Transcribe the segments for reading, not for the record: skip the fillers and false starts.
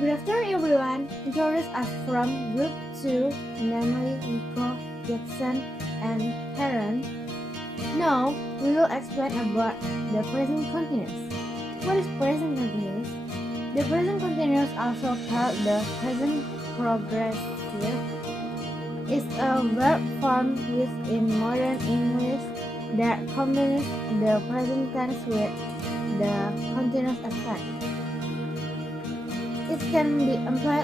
Good afternoon, everyone. Introduce us from Group 2, namely Nico, Jackson, and Karen. Now, we will explain about the present continuous. What is present continuous? The present continuous, also called the present progressive, is a verb form used in modern English that combines the present tense with the continuous aspect. It can be employed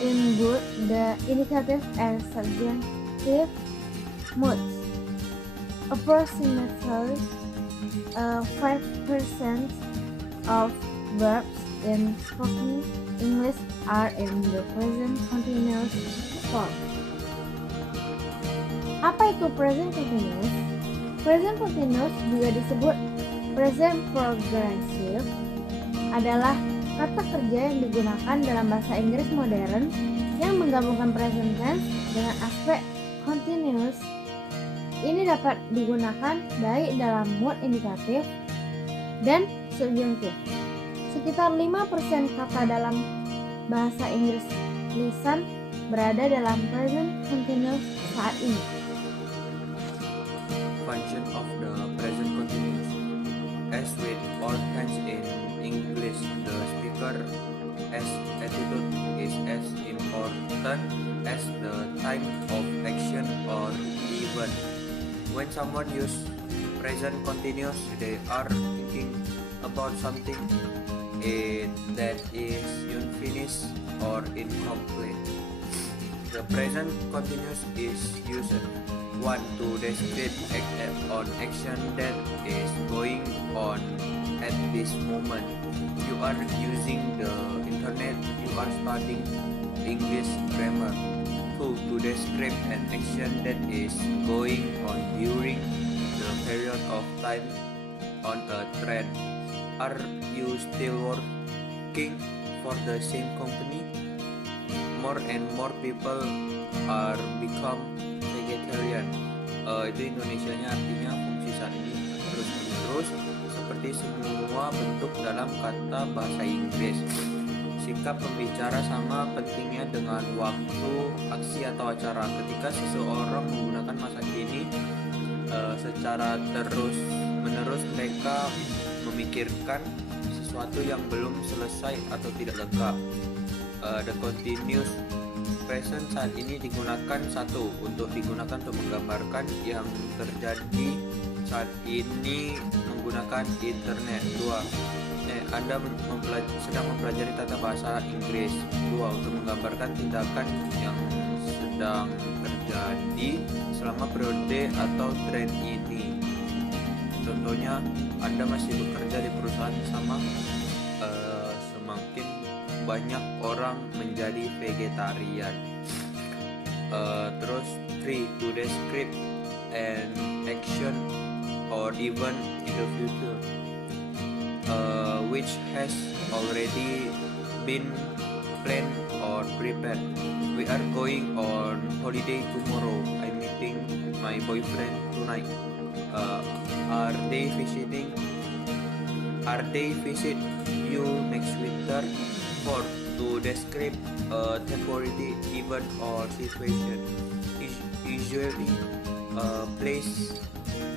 in both the indicative and subjunctive moods. Approximately 5% of verbs in spoken English are in the present continuous form. Apa itu present continuous? Present continuous juga disebut present progressive adalah kata kerja yang digunakan dalam bahasa Inggris modern yang menggabungkan present tense dengan aspek continuous. Ini dapat digunakan baik dalam mood indikatif dan subjunktif. Sekitar 5% kata dalam bahasa Inggris lisan berada dalam present continuous saat ini. Function of the present continuous. As with all tense in English, the speaker as attitude is as important as the time of action or event. When someone uses present continuous, they are thinking about something that is unfinished or incomplete. The present continuous is used to describe on action that is going on at this moment. You are using the internet, you are studying English grammar. 2. To describe an action that is going on during the period of time on a trend. Are you still working for the same company? More and more people are become vegetarian. Itu Indonesianya artinya fungsi saat ini terus menerus seperti semua bentuk dalam kata bahasa Inggris. Sikap pembicara sama pentingnya dengan waktu, aksi atau acara. Ketika seseorang menggunakan masa kini secara terus menerus, mereka memikirkan sesuatu yang belum selesai atau tidak lengkap. The continuous present saat ini digunakan untuk menggambarkan yang terjadi saat ini menggunakan internet. 2. Anda sedang mempelajari tata bahasa Inggris. 2. Untuk menggambarkan tindakan yang sedang terjadi selama periode atau tren ini. Contohnya, Anda masih bekerja di perusahaan sama, semakin banyak orang menjadi vegetarian. Terus 3. To describe an action or event in the future which has already been planned or prepared. We are going on holiday tomorrow. I'm meeting my boyfriend tonight. Are they visit you next winter? 4. To describe a temporary event or situation. Usually plays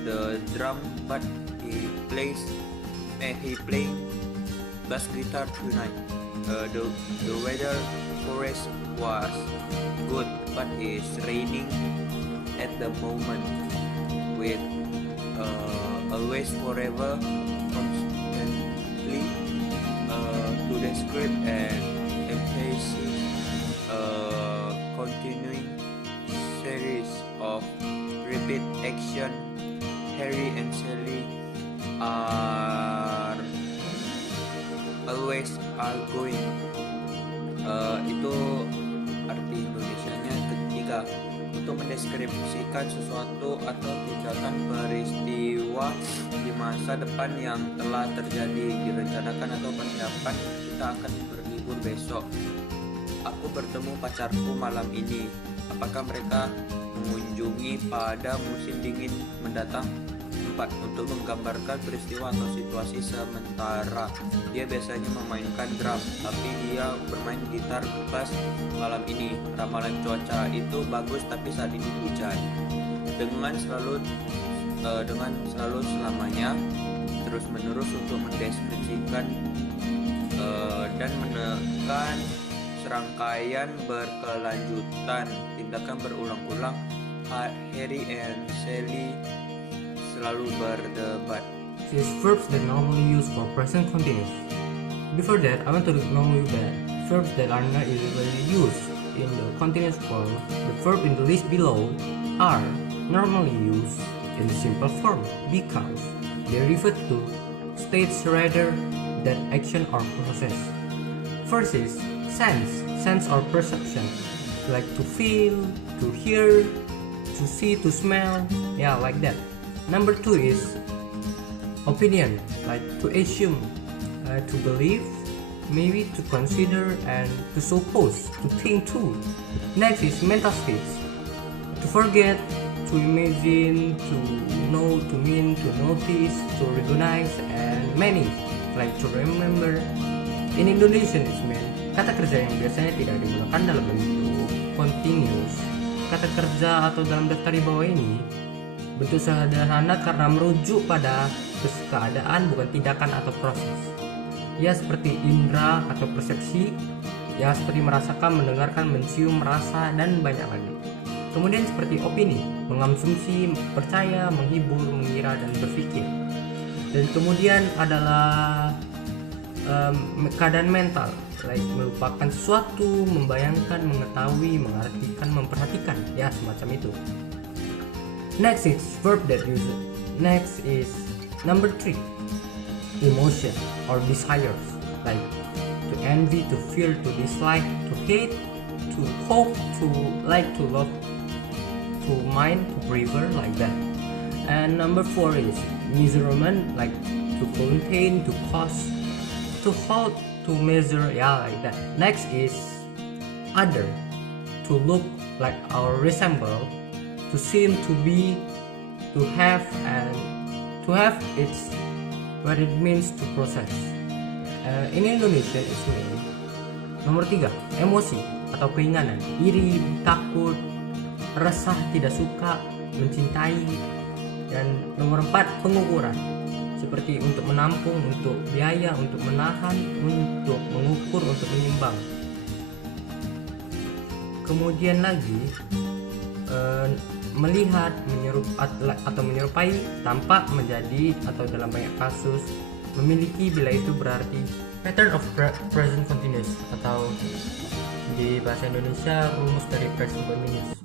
the drum, but he playing bass guitar tonight. The weather forest was good, but it's raining at the moment. With always, forever, constantly. To describe and emphasize continuing series of repeat action. Harry and Sally are always outgoing. Itu arti Indonesianya. Ketiga, untuk mendeskripsikan sesuatu atau tindakan peristiwa di masa depan yang telah terjadi, direncanakan atau persiapan. Kita akan berlibur besok. Aku bertemu pacarku malam ini. Apakah mereka mengunjungi pada musim dingin mendatang? 4. tempat untuk menggambarkan peristiwa atau situasi sementara. Dia biasanya memainkan drum, tapi dia bermain gitar bass malam ini. Ramalan cuaca itu bagus, tapi saat ini hujan. Dengan selalu selamanya terus-menerus untuk mendeskripsikan dan menekan serangkaian berkelanjutan tindakan berulang-ulang. Harry and Sally selalu berdebat. These verbs that normally used for present continuous. Before that, I want to know you that verbs that are not usually used in the continuous form, the verb in the list below, are normally used in the simple form because they refer to states rather than action or process. First is sense or perception, like to feel, to hear, to see, to smell, yeah, like that. Number 2 is opinion, like to assume, to believe, maybe to consider, and to suppose, to think too. Next is mental states, to forget, to imagine, to know, to mean, to notice, to recognize, and many, like to remember. In Indonesian it's mean kata kerja yang biasanya tidak digunakan dalam bentuk continuous. Kata kerja atau dalam daftar di bawah ini bentuk sederhana karena merujuk pada keadaan, bukan tindakan atau proses. Ya, seperti indera atau persepsi, ya seperti merasakan, mendengarkan, mencium, merasa, dan banyak lagi. Kemudian seperti opini, mengonsumsi, percaya, menghibur, mengira, dan berpikir. Dan kemudian adalah keadaan mental, like melupakan sesuatu, membayangkan, mengetahui, mengartikan, memperhatikan, ya semacam itu. Next is verb that use. Next is number 3, emotion or desires, like to envy, to fear, to dislike, to hate, to hope, to like, to love, to mind, to prefer, like that. And number 4 is measurement, like to contain, to cause, to hold, to measure, yeah, like that. Next is other, to look like or resemble, to seem, to be, to have, and to have it's what it means to process. In Indonesia it's mean. Nomor 3, emosi atau keinginan, iri, takut, resah, tidak suka, mencintai. Dan nomor 4, pengukuran, seperti untuk menampung, untuk biaya, untuk menahan, untuk mengukur, untuk menimbang. Kemudian lagi melihat, atau menyerupai, tampak, menjadi, atau dalam banyak kasus memiliki bila itu berarti pattern of present continuous, atau di bahasa Indonesia rumus dari present continuous.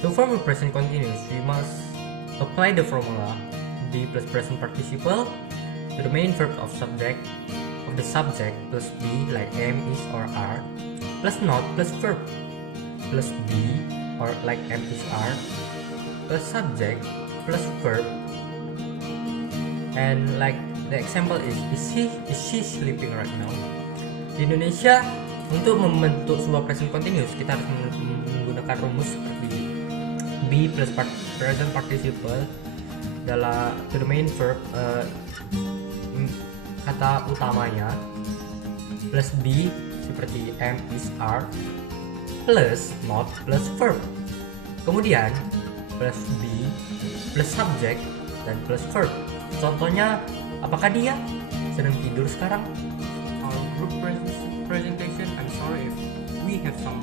To form a present continuous, we must apply the formula be plus present participle to the main verb of the subject plus be, like am, is, or are, plus not plus verb plus be, or like am, is, are, plus subject plus verb. And like the example is she sleeping right now? Di Indonesia, untuk membentuk sebuah present continuous kita harus menggunakan rumus seperti be plus present participle adalah to the main verb, kata utamanya, plus be seperti am, is, are, plus not plus verb. Kemudian plus be plus subject dan plus verb. Contohnya, apakah dia sedang tidur sekarang? Our group presentation, I'm sorry if we have some